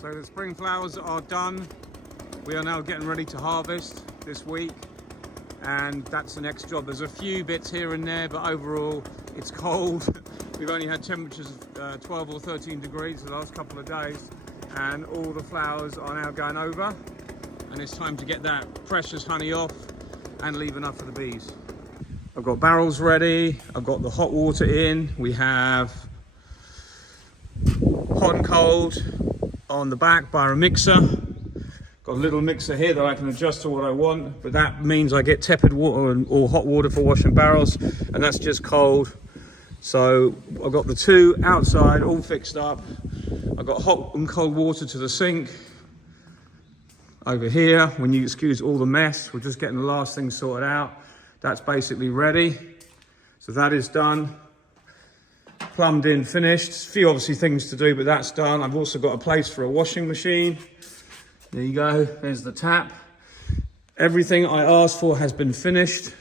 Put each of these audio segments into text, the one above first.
So the spring flowers are done. We are now getting ready to harvest this week, and that's the next job. There's a few bits here and there, but overall it's cold. We've only had temperatures of 12 or 13 degrees the last couple of days, and all the flowers are now going over, and it's time to get that precious honey off and leave enough for the bees. I've got barrels ready, I've got the hot water in, we have hot and cold on the back by a mixer. Got a little mixer here that I can adjust to what I want, but that means I get tepid water or hot water for washing barrels, and that's just cold. So I've got the two outside all fixed up. I've got hot and cold water to the sink. Over here, when you excuse all the mess, we're just getting the last thing sorted out. That's basically ready. So that is done. Plumbed in, finished. A few obviously things to do, but that's done. I've also got a place for a washing machine. There you go, there's the tap. Everything I asked for has been finished.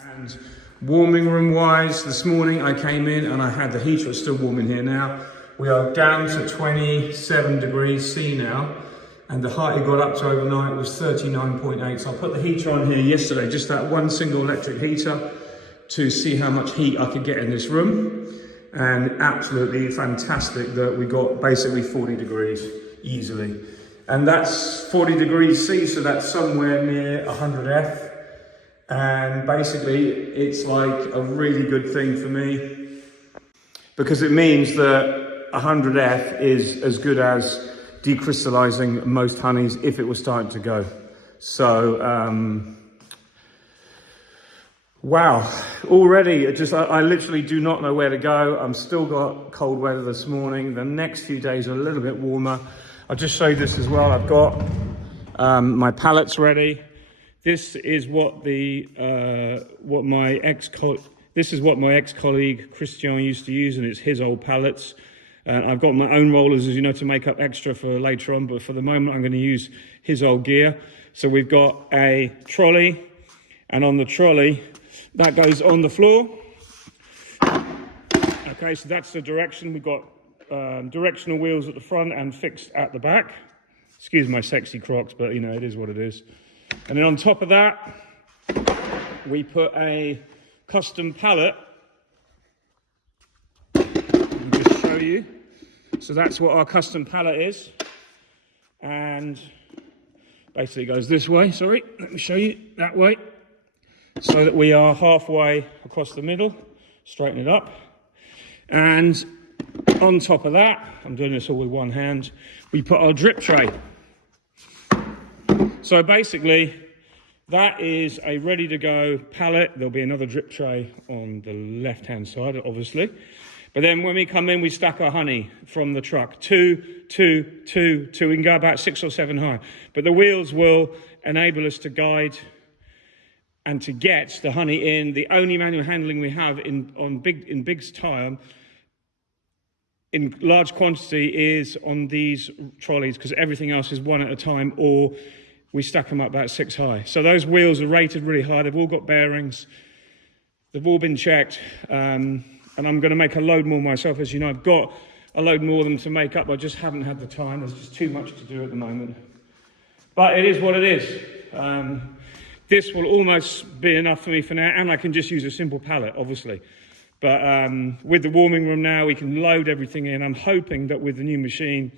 And warming room wise, this morning I came in and I had the heater. It's still warm in here now. We are down to 27 degrees C now, and the height it got up to overnight was 39.8. So I put the heater on here yesterday, just that one single electric heater, to see how much heat I could get in this room. And absolutely fantastic that we got basically 40 degrees easily. And that's 40 degrees C, so that's somewhere near 100 F. And basically it's like a really good thing for me, because it means that 100 F is as good as decrystallizing most honeys if it was starting to go. So wow, already I literally do not know where to go. I'm still got cold weather this morning. The next few days are a little bit warmer. I'll just show you this as well. I've got my pallets ready. This is what my ex-colleague Christian used to use, and it's his old pallets. I've got my own rollers, as you know, to make up extra for later on, but for the moment I'm going to use his old gear. So we've got a trolley, and on the trolley, that goes on the floor. Okay, so that's the direction. We've got directional wheels at the front and fixed at the back. Excuse my sexy Crocs, but you know, it is what it is. And then on top of that, we put a custom pallet. I'll just show you. So that's what our custom pallet is. And basically it goes this way. Sorry, let me show you that way. So that we are halfway across the middle, straighten it up. And on top of that, I'm doing this all with one hand, we put our drip tray. So basically, that is a ready to go pallet. There'll be another drip tray on the left-hand side, obviously. But then when we come in, we stack our honey from the truck. Two. We can go about 6 or 7 high. But the wheels will enable us to guide and to get the honey in. The only manual handling we have in big time, in large quantity, is on these trolleys, because everything else is one at a time, or we stack them up about 6 high. So those wheels are rated really high. They've all got bearings. They've all been checked. And I'm going to make a load more myself. As you know, I've got a load more of them to make up. I just haven't had the time. There's just too much to do at the moment. But it is what it is. This will almost be enough for me for now, and I can just use a simple pallet, obviously. But with the warming room now, we can load everything in. I'm hoping that with the new machine,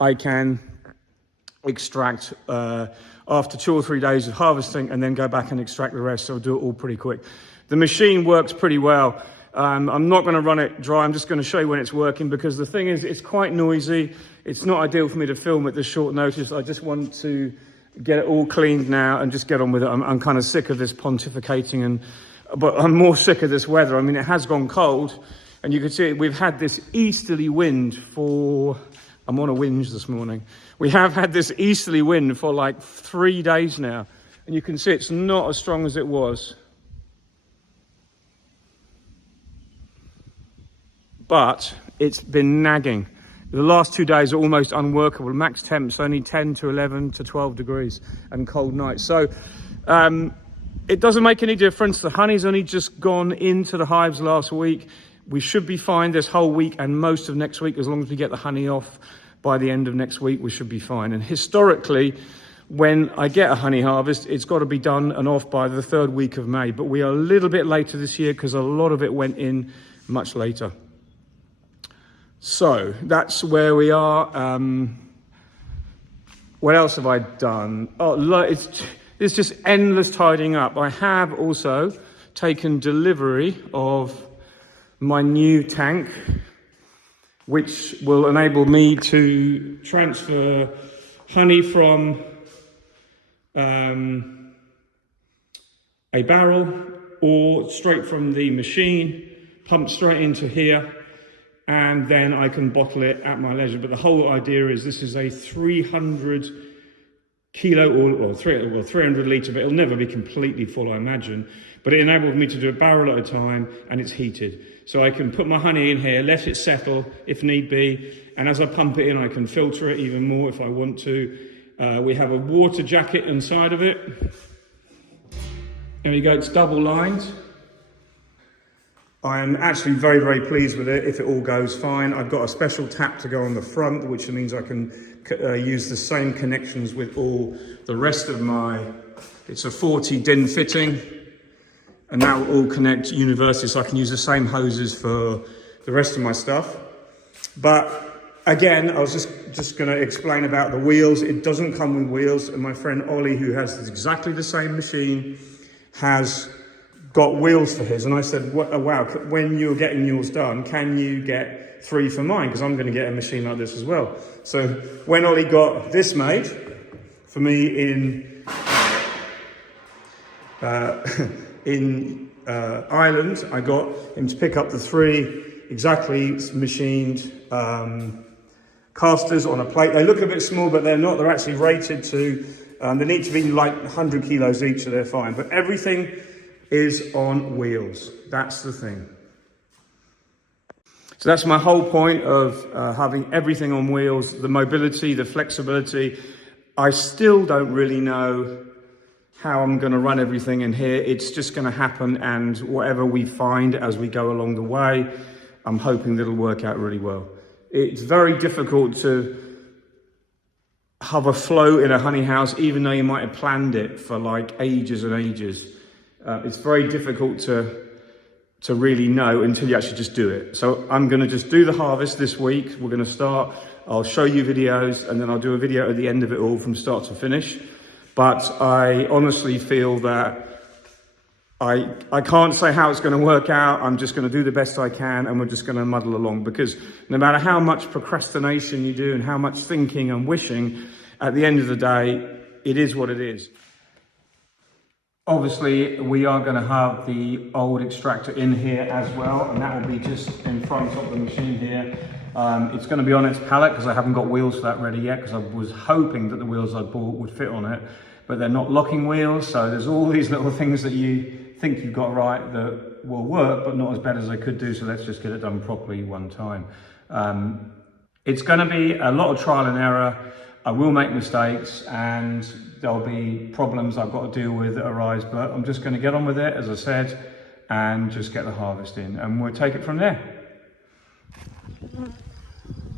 I can extract after 2 or 3 days of harvesting, and then go back and extract the rest. So I'll do it all pretty quick. The machine works pretty well. I'm not going to run it dry. I'm just going to show you when it's working, because the thing is, it's quite noisy. It's not ideal for me to film at this short notice. I just want to get it all cleaned now and just get on with it. I'm kind of sick of this pontificating, but I'm more sick of this weather. I mean, it has gone cold, and you can see we've had this easterly wind for, I'm on a whinge this morning. We have had this easterly wind for like 3 days now, and you can see it's not as strong as it was. But it's been nagging. The last 2 days are almost unworkable. Max temps only 10 to 11 to 12 degrees and cold nights. So it doesn't make any difference. The honey's only just gone into the hives last week. We should be fine this whole week and most of next week, as long as we get the honey off by the end of next week, we should be fine. And historically, when I get a honey harvest, it's got to be done and off by the 3rd week of May. But we are a little bit later this year because a lot of it went in much later. So that's where we are. What else have I done? Oh, it's just endless tidying up. I have also taken delivery of my new tank, which will enable me to transfer honey from a barrel or straight from the machine, pump straight into here, and then I can bottle it at my leisure. But the whole idea is this is a 300 kilo or 300 litre, but it'll never be completely full, I imagine. But it enables me to do a barrel at a time, and it's heated. So I can put my honey in here, let it settle if need be, and as I pump it in, I can filter it even more if I want to. We have a water jacket inside of it. There you go, it's double lined. I'm actually very, very pleased with it if it all goes fine. I've got a special tap to go on the front, which means I can use the same connections with all the rest of my, it's a 40 DIN fitting, and that will all connect universally, so I can use the same hoses for the rest of my stuff. But again, I was just going to explain about the wheels. It doesn't come with wheels, and my friend Ollie, who has exactly the same machine, has got wheels for his. And I said, wow, when you're getting yours done, can you get 3 for mine? Because I'm going to get a machine like this as well. So when Ollie got this made for me in Ireland, I got him to pick up the 3 exactly machined casters on a plate. They look a bit small, but they're not. They're actually rated to, they need to be like 100 kilos each, so they're fine. But everything is on wheels. That's the thing. So that's my whole point of having everything on wheels, the mobility, the flexibility. I still don't really know how I'm going to run everything in here. It's just going to happen, and whatever we find as we go along the way, I'm hoping that it'll work out really well. It's very difficult to have a flow in a honey house, even though you might have planned it for like ages and ages. It's very difficult to really know until you actually just do it. So I'm going to just do the harvest this week. We're going to start. I'll show you videos, and then I'll do a video at the end of it all from start to finish. But I honestly feel that I can't say how it's going to work out. I'm just going to do the best I can, and we're just going to muddle along, because no matter how much procrastination you do and how much thinking and wishing, at the end of the day, it is what it is. Obviously, we are going to have the old extractor in here as well, and that will be just in front of the machine here. It's going to be on its pallet because I haven't got wheels for that ready yet, because I was hoping that the wheels I bought would fit on it, but they're not locking wheels, so there's all these little things that you think you've got right that will work, but not as bad as they could do, so let's just get it done properly one time. It's going to be a lot of trial and error. I will make mistakes, and there'll be problems I've got to deal with that arise, but I'm just going to get on with it, as I said, and just get the harvest in, and we'll take it from there.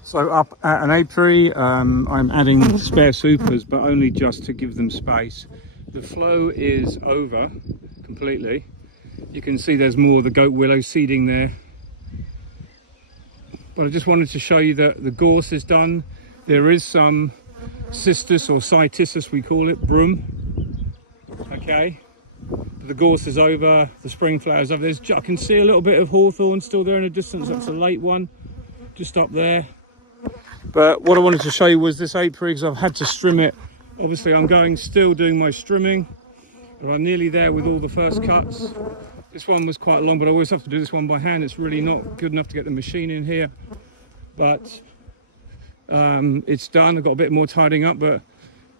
So up at an apiary, I'm adding spare supers, but only just to give them space. The flow is over completely. You can see there's more of the goat willow seeding there. But I just wanted to show you that the gorse is done. There is some cistus or cytisus, we call it, broom. Okay, but the gorse is over, the spring flowers over. I can see a little bit of hawthorn still there in the distance. That's a late one, just up there. But what I wanted to show you was this apiary, because I've had to strim it. Obviously, I'm still doing my strimming. I'm nearly there with all the first cuts. This one was quite long, but I always have to do this one by hand. It's really not good enough to get the machine in here. But it's done. I've got a bit more tidying up, but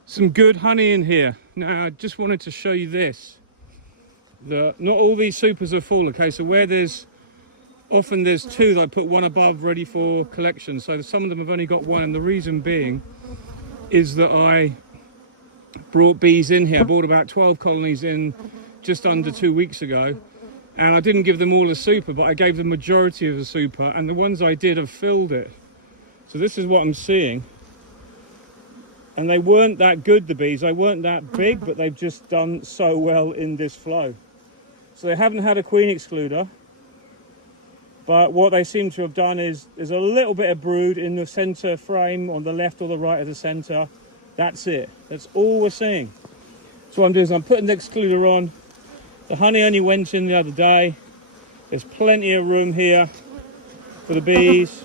some good honey in here. Now, I just wanted to show you this. Not all these supers are full, okay? So where often there's 2 that I put one above ready for collection. So some of them have only got 1, and the reason being is that I brought bees in here. I brought about 12 colonies in just under 2 weeks ago, and I didn't give them all a super, but I gave the majority of the super, and the ones I did have filled it. So this is what I'm seeing. And they weren't that good, the bees. They weren't that big, but they've just done so well in this flow. So they haven't had a queen excluder. But what they seem to have done is there's a little bit of brood in the center frame on the left or the right of the center. That's it. That's all we're seeing. So what I'm doing is I'm putting the excluder on. The honey only went in the other day. There's plenty of room here for the bees.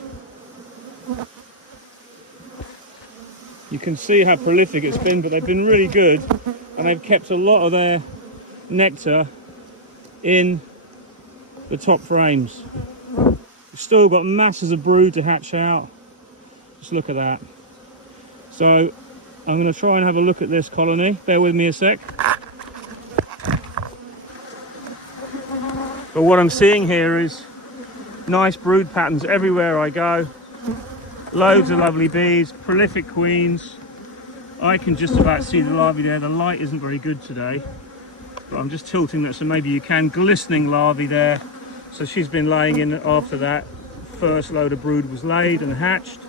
You can see how prolific it's been, but they've been really good, and they've kept a lot of their nectar in the top frames. We've still got masses of brood to hatch out. Just look at that. So I'm going to try and have a look at this colony. Bear with me a sec. But what I'm seeing here is nice brood patterns everywhere I go. Loads of lovely bees, prolific queens. I can just about see the larvae there. The light isn't very good today, but I'm just tilting that so maybe you can. Glistening larvae there. So she's been laying in after that first load of brood was laid and hatched.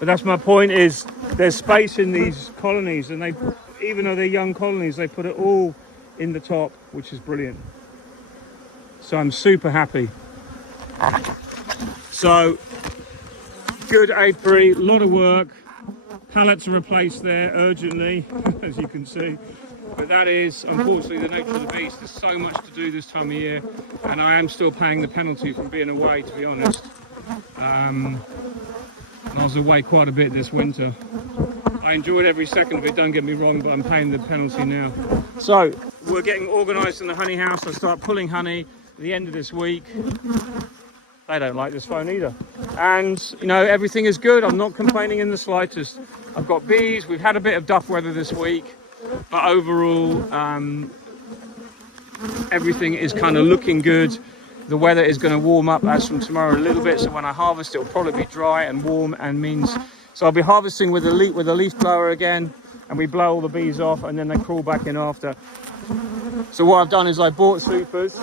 But that's my point, is there's space in these colonies, and they, even though they're young colonies, they put it all in the top, which is brilliant. So I'm super happy. So good apiary, a lot of work. Pallets are replaced there urgently, as you can see. But that is, unfortunately, the nature of the beast. There's so much to do this time of year, and I am still paying the penalty from being away, to be honest. And I was away quite a bit this winter. I enjoyed every second of it, don't get me wrong, but I'm paying the penalty now. So we're getting organised in the honey house. I start pulling honey at the end of this week. They don't like this phone either. And, you know, everything is good. I'm not complaining in the slightest. I've got bees. We've had a bit of duff weather this week. But overall, everything is kind of looking good. The weather is going to warm up as from tomorrow a little bit. So when I harvest, it'll probably be dry and warm, and means... So I'll be harvesting with a leaf blower again. And we blow all the bees off, and then they crawl back in after. So what I've done is I bought supers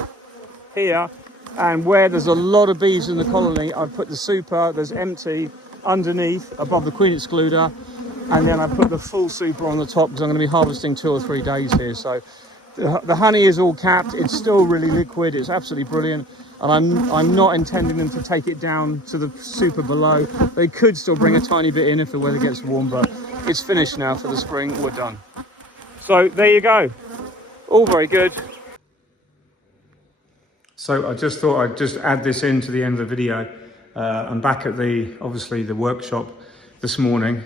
here. And where there's a lot of bees in the colony, I've put the super, there's empty underneath, above the queen excluder, and then I put the full super on the top, because I'm going to be harvesting 2 or 3 days here. So the honey is all capped, it's still really liquid, it's absolutely brilliant, and I'm not intending them to take it down to the super below. They could still bring a tiny bit in if the weather gets warm, but it's finished now for the spring, we're done. So there you go, all very good. So I just thought I'd just add this in to the end of the video. I'm back at obviously the workshop this morning,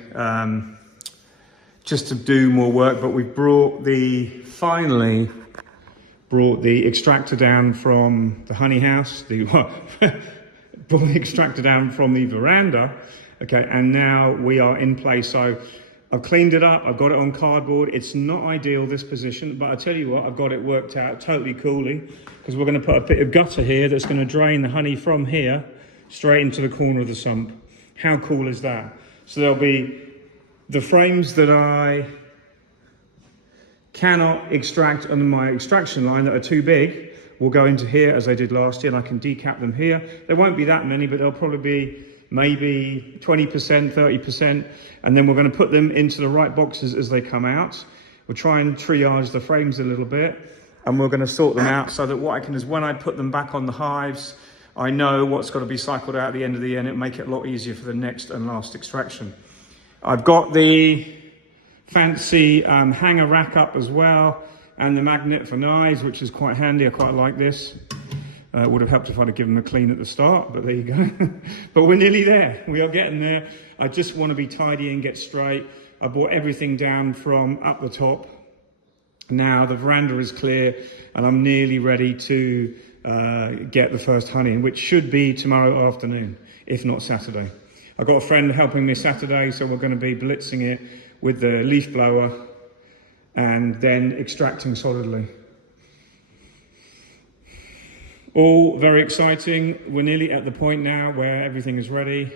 just to do more work, but we've finally brought the extractor down from the honey house, brought the extractor down from the veranda, okay, and now we are in place. So I've cleaned it up, I've got it on cardboard. It's not ideal, this position, but I tell you what, I've got it worked out totally coolly, because we're going to put a bit of gutter here that's going to drain the honey from here straight into the corner of the sump. How cool is that? So there'll be the frames that I cannot extract under my extraction line that are too big will go into here as I did last year, and I can decap them here. There won't be that many, but there'll probably be maybe 20%, 30%, and then we're going to put them into the right boxes as they come out. We'll try and triage the frames a little bit, and we're going to sort them out so that what I can is when I put them back on the hives, I know what's got to be cycled out at the end of the year, and it'll make it a lot easier for the next and last extraction. I've got the fancy hanger rack up as well, and the magnet for knives, which is quite handy. I quite like this. It would have helped if I'd have given them a clean at the start, but there you go. But we're nearly there. We are getting there. I just want to be tidy and get straight. I brought everything down from up the top. Now the veranda is clear, and I'm nearly ready to get the first honey in, which should be tomorrow afternoon, if not Saturday. I've got a friend helping me Saturday, so we're going to be blitzing it with the leaf blower and then extracting solidly. All very exciting. We're nearly at the point now where everything is ready,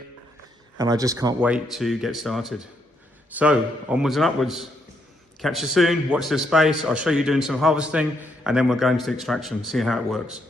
and I just can't wait to get started. So onwards and upwards. Catch you soon. Watch this space. I'll show you doing some harvesting, and then we're going to the extraction, see how it works.